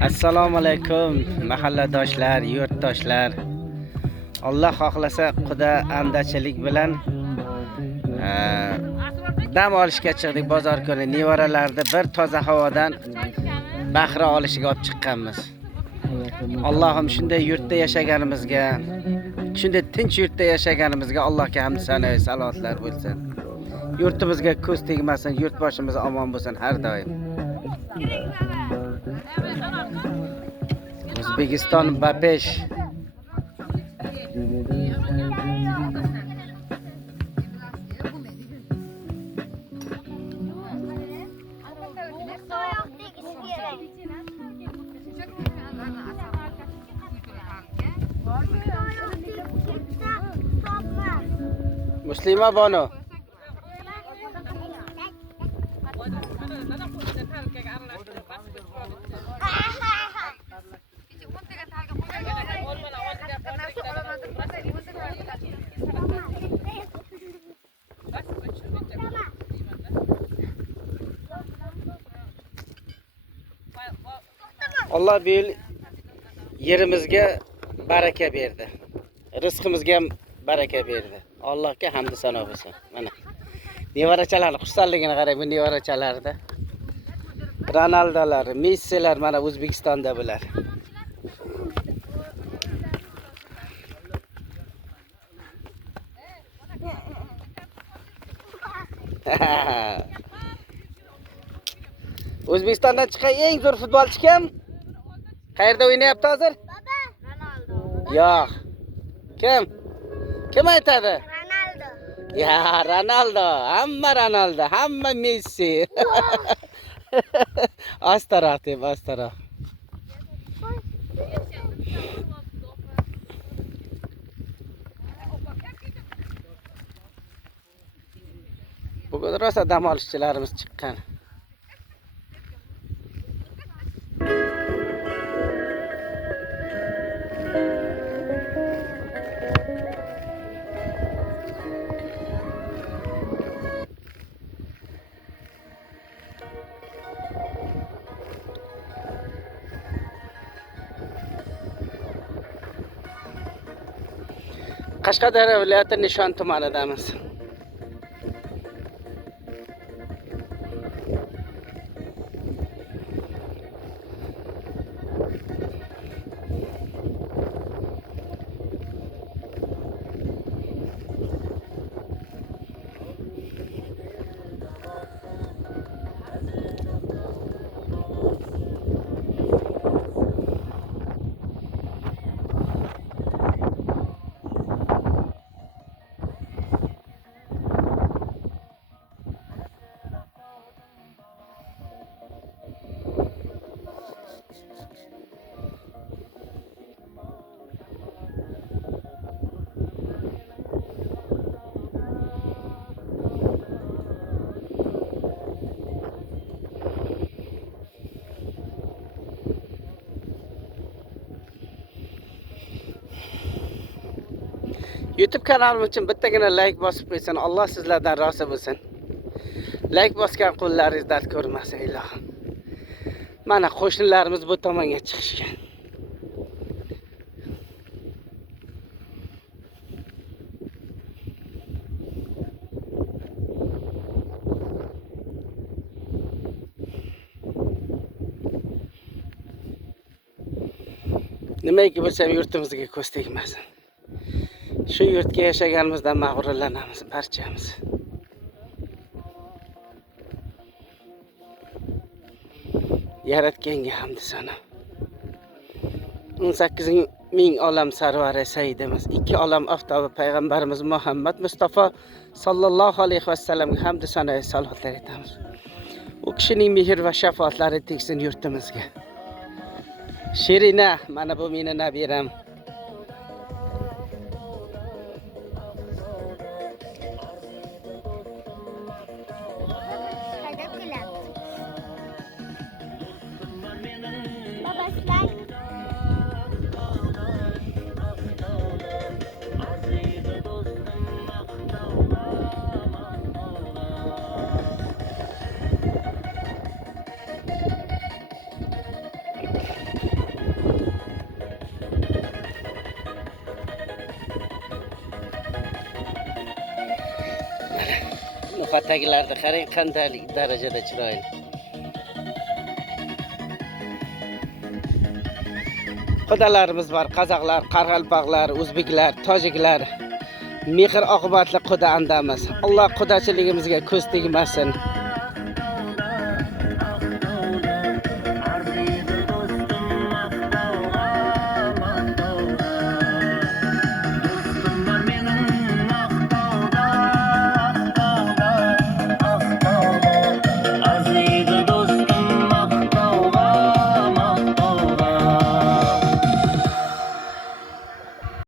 Assalomu alaykum mahalladoshlar, yurtdoshlar. Alloh xohlasa Xudo andachilik bilan dam olishga chiqdik bozor kuni. Nevaralarni bir toza havodan bahra olishiga olib chiqqanmiz. Allohim shunday yurtda yashaganimizga, shunday tinch yurtda yashaganimizga Allohga hamd sano salotlar bo'lsin. Yurtimizga ko'z tegmasin, yurtboshimiz omon bo'lsin har doim. O'zbekiston Bapesh. Muslima Bonu. Allah bu yil yerimizga baraka berdi. Rizqimizga ham baraka berdi. Allohga hamd sano bo'lsin. Mana nevarachalarning xursandligini qarang, bu nevarachalarda. Ronaldolar, Messilar mana O'zbekistonda bular. O'zbekistondan chiqqan eng zo'r futbolchi kim? Qayerda o'ynayapti hozir? Ronaldo. Yo'q. Kim? Kim aytadi? Ronaldo. Ya, Ronaldo. Hamma Ronaldo, hamma Messi. Astaroq deb, astaroq. Bugun rosa dam olishchilarimiz chiqqan. Qashqadaryo viloyati Nishon tumanidamiz. YouTube kanalim uchun bittagina like bosib qo'ysin. Alloh sizlardan rozi bo'lsin. Like bosgan qo'llaringiz dard ko'rmasin ilohim. Mana qo'shnilarimiz bu tomonga chiqishgan. Nimaiki bo'lsam yurtimizga ko'z tegmasin. Shu yurtga yashaganimizdan mag'rurlanamiz barchamiz. Yaratganga hamd sano. 18,000 olam sarvari sayyidimiz, 2 olam oftobi payg'ambarimiz Muhammad Mustafa sallallohu alayhi vasallamga hamd sano salotlar aytamiz. U kishining mehr va shafoatlari tegsin yurtimizga. Shirina, mana bu meni nabiram. Etaklariga qarang, qanday darajada chiroyli. Qudalarimiz bor, qozoqlar, qoraqalpoqlar, o'zbeklar, tojiklar. Mehr oqibatli quda andamiz. Alloh qudachiligimizga ko'z tegmasin.